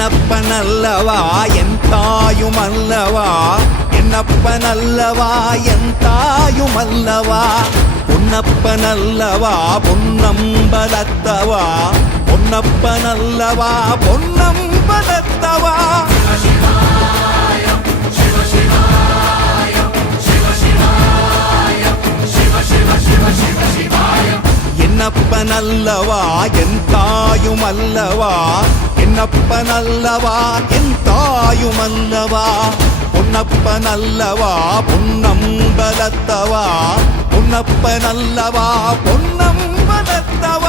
என்னப்பனல்லவா என் தாயுமல்லவா, என்னப்பனல்லவா என் தாயுமல்லவா, பொன்னப்பனல்லவா பொன்னம்பலத்தவா, பொன்னப்பனல்லவா பொன்னம்பலத்தவா. என்னப்பனல்லவா என் தாயுமல்லவா, என்னப்பனல்லவா என் தாயுமல்லவா, பொன்னப்பனல்லவா பொன்னம்பலத்தவா, பொன்னப்பனல்லவா பொன்னம்பலத்தவா.